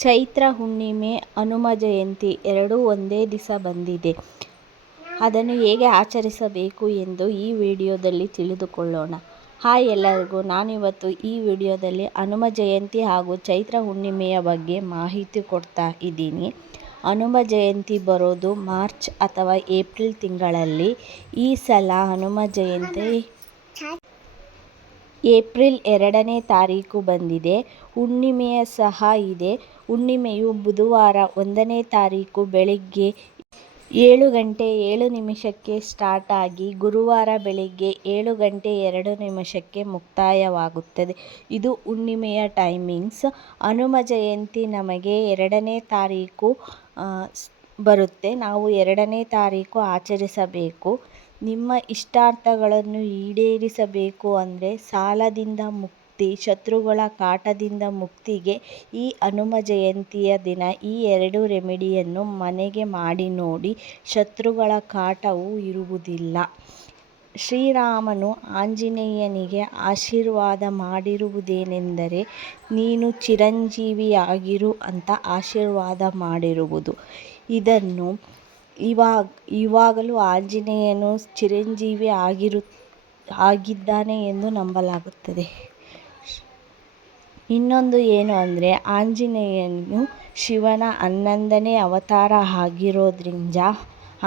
ಚೈತ್ರ ಹುಣ್ಣಿಮೆ, ಹನುಮ ಜಯಂತಿ ಎರಡೂ ಒಂದೇ ದಿವಸ ಬಂದಿದೆ. ಅದನ್ನು ಹೇಗೆ ಆಚರಿಸಬೇಕು ಎಂದು ಈ ವಿಡಿಯೋದಲ್ಲಿ ತಿಳಿದುಕೊಳ್ಳೋಣ. ಹಾಯ್ ಎಲ್ಲರಿಗೂ, ನಾನಿವತ್ತು ಈ ವಿಡಿಯೋದಲ್ಲಿ ಹನುಮ ಜಯಂತಿ ಹಾಗೂ ಚೈತ್ರ ಹುಣ್ಣಿಮೆಯ ಬಗ್ಗೆ ಮಾಹಿತಿ ಕೊಡ್ತಾ ಇದ್ದೀನಿ. ಹನುಮ ಜಯಂತಿ ಬರೋದು ಮಾರ್ಚ್ ಅಥವಾ ಏಪ್ರಿಲ್ ತಿಂಗಳಲ್ಲಿ. ಈ ಸಲ ಹನುಮ ಜಯಂತಿ ಏಪ್ರಿಲ್ 2ನೇ ತಾರೀಕು ಬಂದಿದೆ. ಹುಣ್ಣಿಮೆಯ ಸಹ ಇದೆ. ಹುಣ್ಣಿಮೆಯು ಬುಧವಾರ 1ನೇ ತಾರೀಕು ಬೆಳಿಗ್ಗೆ 7 ಗಂಟೆ 7 ನಿಮಿಷಕ್ಕೆ ಸ್ಟಾರ್ಟ್ ಆಗಿ ಗುರುವಾರ ಬೆಳಿಗ್ಗೆ 7 ಗಂಟೆ 2 ನಿಮಿಷಕ್ಕೆ ಮುಕ್ತಾಯವಾಗುತ್ತದೆ. ಇದು ಹುಣ್ಣಿಮೆಯ ಟೈಮಿಂಗ್ಸ್. ಹನುಮ ಜಯಂತಿ ನಮಗೆ 2ನೇ ತಾರೀಕು ಬರುತ್ತೆ. ನಾವು 2ನೇ ತಾರೀಕು ಆಚರಿಸಬೇಕು. ನಿಮ್ಮ ಇಷ್ಟಾರ್ಥಗಳನ್ನು ಈಡೇರಿಸಬೇಕು ಅಂದರೆ ಸಾಲದಿಂದ ಮುಕ್ತಿ, ಶತ್ರುಗಳ ಕಾಟದಿಂದ ಮುಕ್ತಿಗೆ ಈ ಹನುಮ ಜಯಂತಿಯ ದಿನ ಈ 2 ರೆಮಿಡಿಯನ್ನು ಮನೆಗೆ ಮಾಡಿ ನೋಡಿ. ಶತ್ರುಗಳ ಕಾಟವೂ ಇರುವುದಿಲ್ಲ. ಶ್ರೀರಾಮನು ಆಂಜನೇಯನಿಗೆ ಆಶೀರ್ವಾದ ಮಾಡಿರುವುದೇನೆಂದರೆ, ನೀನು ಚಿರಂಜೀವಿಯಾಗಿರು ಅಂತ ಆಶೀರ್ವಾದ ಮಾಡಿರುವುದು. ಇದನ್ನು ಇವಾಗಲೂ ಆಂಜನೇಯನು ಚಿರಂಜೀವಿ ಆಗಿದ್ದಾನೆ ಎಂದು ನಂಬಲಾಗುತ್ತದೆ. ಇನ್ನೊಂದು ಏನು ಅಂದರೆ, ಆಂಜನೇಯನು ಶಿವನ 11ನೇ ಅವತಾರ ಆಗಿರೋದ್ರಿಂದ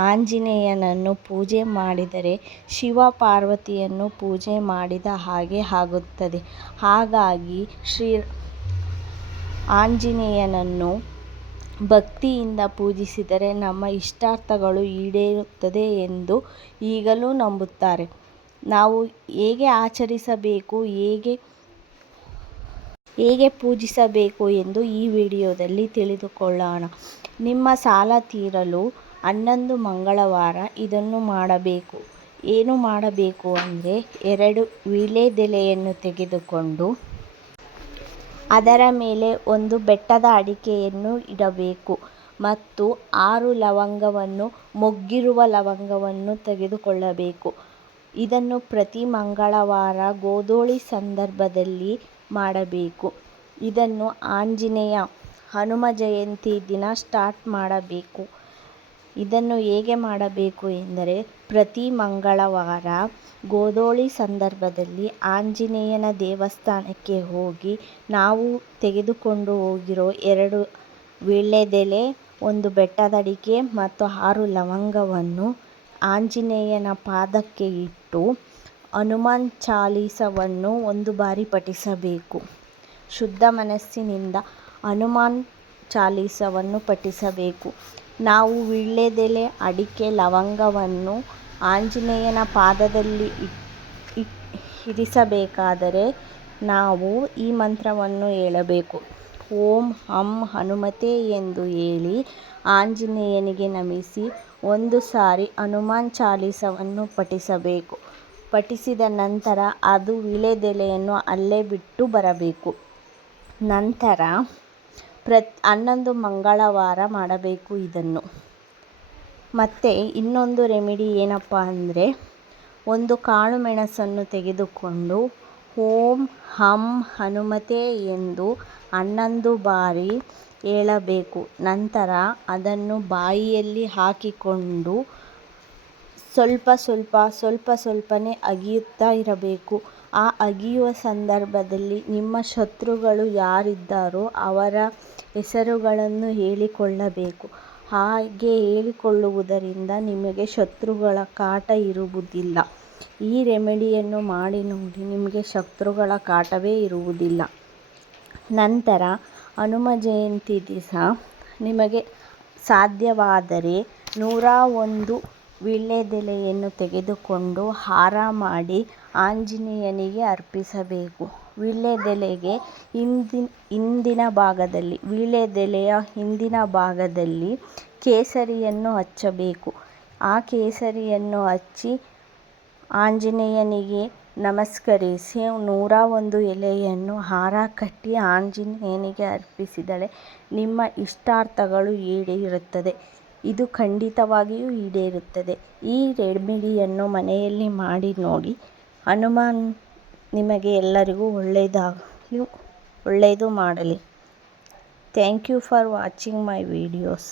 ಆಂಜನೇಯನನ್ನು ಪೂಜೆ ಮಾಡಿದರೆ ಶಿವ ಪಾರ್ವತಿಯನ್ನು ಪೂಜೆ ಮಾಡಿದ ಹಾಗೆ ಆಗುತ್ತದೆ. ಹಾಗಾಗಿ ಆಂಜನೇಯನನ್ನು ಭಕ್ತಿಯಿಂದ ಪೂಜಿಸಿದರೆ ನಮ್ಮ ಇಷ್ಟಾರ್ಥಗಳು ಈಡೇರುತ್ತದೆ ಎಂದು ಈಗಲೂ ನಂಬುತ್ತಾರೆ. ನಾವು ಹೇಗೆ ಆಚರಿಸಬೇಕು, ಹೇಗೆ ಪೂಜಿಸಬೇಕು ಎಂದು ಈ ವಿಡಿಯೋದಲ್ಲಿ ತಿಳಿದುಕೊಳ್ಳೋಣ. ನಿಮ್ಮ ಸಾಲ ತೀರಲು 11 ಮಂಗಳವಾರ ಇದನ್ನು ಮಾಡಬೇಕು. ಏನು ಮಾಡಬೇಕು ಅಂದರೆ, 2 ವೀಳ್ಯದೆಲೆಯನ್ನು ತೆಗೆದುಕೊಂಡು ಅದರ ಮೇಲೆ 1 ಬೆಟ್ಟದ ಅಡಿಕೆಯನ್ನು ಇಡಬೇಕು ಮತ್ತು 6 ಲವಂಗವನ್ನು, ಮೊಗ್ಗಿರುವ ಲವಂಗವನ್ನು ತೆಗೆದುಕೊಳ್ಳಬೇಕು. ಇದನ್ನು ಪ್ರತಿ ಮಂಗಳವಾರ ಗೋಧೂಳಿ ಸಂದರ್ಭದಲ್ಲಿ ಮಾಡಬೇಕು. ಇದನ್ನು ಹನುಮ ಜಯಂತಿ ದಿನ ಸ್ಟಾರ್ಟ್ ಮಾಡಬೇಕು. ಇದನ್ನು ಹೇಗೆ ಮಾಡಬೇಕು ಎಂದರೆ, ಪ್ರತಿ ಮಂಗಳವಾರ ಗೋಧೂಳಿ ಸಂದರ್ಭದಲ್ಲಿ ಆಂಜನೇಯನ ದೇವಸ್ಥಾನಕ್ಕೆ ಹೋಗಿ ನಾವು ತೆಗೆದುಕೊಂಡು ಹೋಗಿರೋ 2 ವೀಳ್ಯದೆಲೆ, 1 ಬೆಟ್ಟದಡಿಕೆ ಮತ್ತು 6 ಲವಂಗವನ್ನು ಆಂಜನೇಯನ ಪಾದಕ್ಕೆ ಇಟ್ಟು ಹನುಮಾನ್ ಚಾಲೀಸವನ್ನು 1 ಬಾರಿ ಪಠಿಸಬೇಕು. ಶುದ್ಧ ಮನಸ್ಸಿನಿಂದ ಹನುಮಾನ್ ಚಾಲೀಸವನ್ನು ಪಠಿಸಬೇಕು. ನಾವು ವೀಳ್ಯದೆಲೆ, ಅಡಿಕೆ, ಲವಂಗವನ್ನು ಆಂಜನೇಯನ ಪಾದದಲ್ಲಿ ಇರಿಸಬೇಕಾದರೆ ನಾವು ಈ ಮಂತ್ರವನ್ನು ಹೇಳಬೇಕು. ಓಂ ಹಂ ಹನುಮತೇ ಎಂದು ಹೇಳಿ ಆಂಜನೇಯನಿಗೆ ನಮಿಸಿ 1 ಸಾರಿ ಹನುಮಾನ್ ಚಾಲೀಸವನ್ನು ಪಠಿಸಬೇಕು. ಪಠಿಸಿದ ನಂತರ ಅದು ವೀಳ್ಯದೆಲೆಯನ್ನು ಅಲ್ಲೇ ಬಿಟ್ಟು ಬರಬೇಕು. ನಂತರ 11 ಮಂಗಳವಾರ ಮಾಡಬೇಕು ಇದನ್ನು. ಮತ್ತು ಇನ್ನೊಂದು ರೆಮಿಡಿ ಏನಪ್ಪ ಅಂದರೆ, 1 ಕಾಳು ಮೆಣಸನ್ನು ತೆಗೆದುಕೊಂಡು ಓಂ ಹಂ ಹನುಮತೇ ಎಂದು 11 ಬಾರಿ ಹೇಳಬೇಕು. ನಂತರ ಅದನ್ನು ಬಾಯಿಯಲ್ಲಿ ಹಾಕಿಕೊಂಡು ಸ್ವಲ್ಪ ಸ್ವಲ್ಪನೇ ಅಗಿಯುತ್ತಾ ಇರಬೇಕು. ಆ ಅಗಿಯುವ ಸಂದರ್ಭದಲ್ಲಿ ನಿಮ್ಮ ಶತ್ರುಗಳು ಯಾರಿದ್ದಾರೋ ಅವರ ಹೆಸರುಗಳನ್ನು ಹೇಳಿಕೊಳ್ಳಬೇಕು. ಹಾಗೆ ಹೇಳಿಕೊಳ್ಳುವುದರಿಂದ ನಿಮಗೆ ಶತ್ರುಗಳ ಕಾಟ ಇರುವುದಿಲ್ಲ. ಈ ರೆಮಿಡಿಯನ್ನು ಮಾಡಿ ನೋಡಿ, ನಿಮಗೆ ಶತ್ರುಗಳ ಕಾಟವೇ ಇರುವುದಿಲ್ಲ. ನಂತರ ಹನುಮ ಜಯಂತಿ ದಿವಸ ನಿಮಗೆ ಸಾಧ್ಯವಾದರೆ 101 ವೀಳ್ಯದೆಲೆಯನ್ನು ತೆಗೆದುಕೊಂಡು ಹಾರ ಮಾಡಿ ಆಂಜನೇಯನಿಗೆ ಅರ್ಪಿಸಬೇಕು. ವೀಳ್ಯದೆಲೆಯ ಹಿಂದಿನ ಭಾಗದಲ್ಲಿ ಕೇಸರಿಯನ್ನು ಹಚ್ಚಬೇಕು. ಆ ಕೇಸರಿಯನ್ನು ಹಚ್ಚಿ ಆಂಜನೇಯನಿಗೆ ನಮಸ್ಕರಿಸಿ 101 ಎಲೆಯನ್ನು ಹಾರ ಕಟ್ಟಿ ಆಂಜನೇಯನಿಗೆ ಅರ್ಪಿಸಿದರೆ ನಿಮ್ಮ ಇಷ್ಟಾರ್ಥಗಳು ಈಡೇರುತ್ತದೆ. ಇದು ಖಂಡಿತವಾಗಿಯೂ ಈಡೇರುತ್ತದೆ. ಈ ರೆಮಿಡಿಯನ್ನು ಮನೆಯಲ್ಲಿ ಮಾಡಿ ನೋಡಿ. ಹನುಮಾನ್ ನಿಮಗೆ ಎಲ್ಲರಿಗೂ ಒಳ್ಳೆಯದು ಮಾಡಲಿ. Thank you for watching my videos.